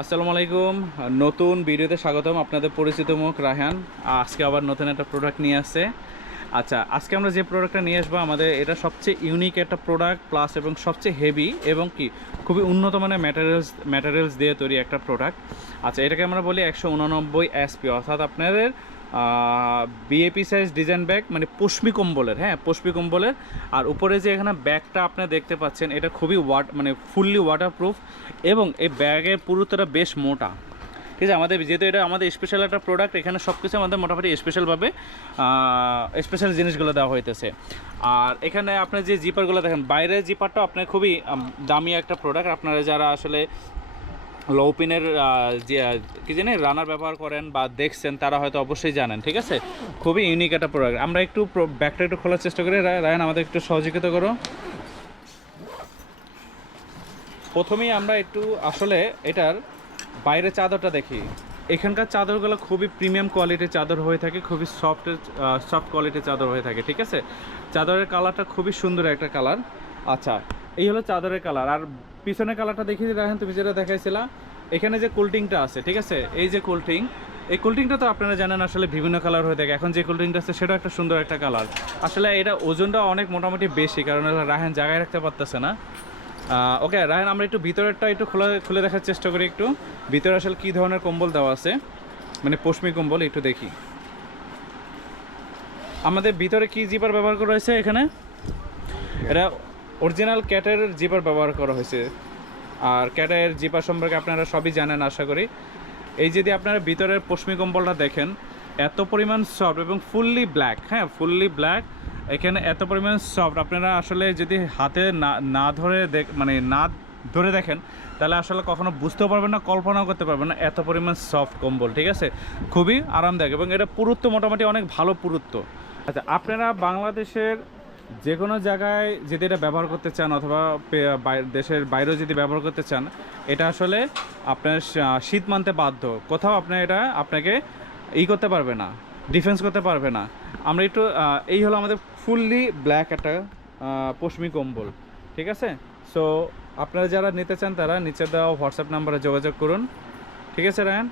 আসসালামু আলাইকুম। নতুন ভিডিওতে স্বাগতম। আপনাদের পরিচিত মুখ রায়হান। আজকে আবার নতুন একটা প্রোডাক্ট নিয়ে আসছে। আচ্ছা, আজকে আমরা যে প্রোডাক্টটা নিয়ে আসবো, আমাদের এটা সবচেয়ে ইউনিক একটা প্রোডাক্ট প্লাস এবং সবচেয়ে হেভি এবং কি খুবই উন্নত মানের ম্যাটেরিয়ালস দিয়ে তৈরি একটা প্রোডাক্ট। আচ্ছা, এটাকে আমরা বলি 189 এসপি, অর্থাৎ আপনাদের বিএপি সাইজ ডিজাইন ব্যাগ, মানে পশমি কম্বলের। হ্যাঁ, পশমি কম্বলের। আর উপরে যে এখানে ব্যাগটা আপনারা দেখতে পাচ্ছেন, এটা খুবই মানে ফুললি ওয়াটারপ্রুফ এবং এই ব্যাগের পুরোটা বেশ মোটা। ঠিক আছে, আমাদের যেহেতু এটা আমাদের স্পেশাল একটা প্রোডাক্ট, এখানে সব কিছু আমাদের মোটামুটি স্পেশালভাবে স্পেশাল জিনিসগুলো দেওয়া হইতেছে। আর এখানে আপনার যে জিপারগুলো দেখেন, বাইরের জিপারটা আপনার খুবই দামি একটা প্রোডাক্ট। আপনারা যারা আসলে লোপিনের যে কী জানি রানার ব্যবহার করেন বা দেখছেন, তারা হয়তো অবশ্যই জানেন। ঠিক আছে, খুবই ইউনিক একটা প্রোডাক্ট। আমরা একটু ব্যাগটা একটু খোলার চেষ্টা করি। রায়ন, আমাদের একটু সহযোগিতা করো। প্রথমেই আমরা একটু আসলে এটার বাইরের চাদরটা দেখি। এখানকার চাদরগুলো খুবই প্রিমিয়াম কোয়ালিটির চাদর হয়ে থাকে, খুবই সফট কোয়ালিটির চাদর হয়ে থাকে। ঠিক আছে, চাদরের কালারটা খুবই সুন্দর একটা কালার। আচ্ছা, এই হলো চাদরের কালার। আর পিছনের কালারটা দেখিয়ে রাখেন, তুমি যেটা দেখাইছিলা। এখানে যে কুলটিংটা আছে, ঠিক আছে, এই যে কুলটিং, এই কুলটিংটা তো আপনারা জানেন আসলে বিভিন্ন কালার হয়ে থাকে। এখন যে কুলটিংটা আছে সেটাও একটা সুন্দর একটা কালার। আসলে এটা ওজনটা অনেক মোটামুটি বেশি, কারণ রায়হান জায়গায় রাখতে পারতেছে না। ওকে রায়হান, আমরা একটু ভিতরেরটা একটু খুলে দেখার চেষ্টা করি। একটু ভিতরে আসলে কী ধরনের কম্বল দেওয়া আছে, মানে পশমি কম্বল, একটু দেখি। আমাদের ভিতরে কি জিপার ব্যবহার করা হয়েছে এখানে? এটা অরিজিনাল ক্যাটের জিপার ব্যবহার করা হয়েছে। আর ক্যাটের জিপার সম্পর্কে আপনারা সবই জানেন আশা করি। এই যদি আপনারা ভিতরের পশমি কম্বলটা দেখেন, এত পরিমাণ সফট এবং ফুললি ব্ল্যাক। হ্যাঁ, ফুললি ব্ল্যাক। এখানে এত পরিমাণ সফট, আপনারা আসলে যদি হাতে না ধরে মানে না ধরে দেখেন, তাহলে আসলে কখনো বুঝতেও পারবেন না, কল্পনাও করতে পারবেন না এত পরিমাণ সফট কম্বল। ঠিক আছে, খুবই আরামদায়ক এবং এটা পুরুত্ব মোটামুটি অনেক ভালো পুরুত্ব। আচ্ছা, আপনারা বাংলাদেশের যে কোনো জায়গায় যদি এটা ব্যবহার করতে চান, অথবা দেশের বাইরেও যদি ব্যবহার করতে চান, এটা আসলে আপনার শীত মানতে বাধ্য। কোথাও আপনার এটা আপনাকে করতে পারবে না, ডিফেন্স করতে পারবে না। আমরা একটু এই হলো আমাদের ফুললি ব্ল্যাক একটা পশমি কম্বল। ঠিক আছে, সো আপনারা যারা নিতে চান, তারা নিচে দেওয়া হোয়াটসঅ্যাপ নাম্বারে যোগাযোগ করুন। ঠিক আছে রায়হান।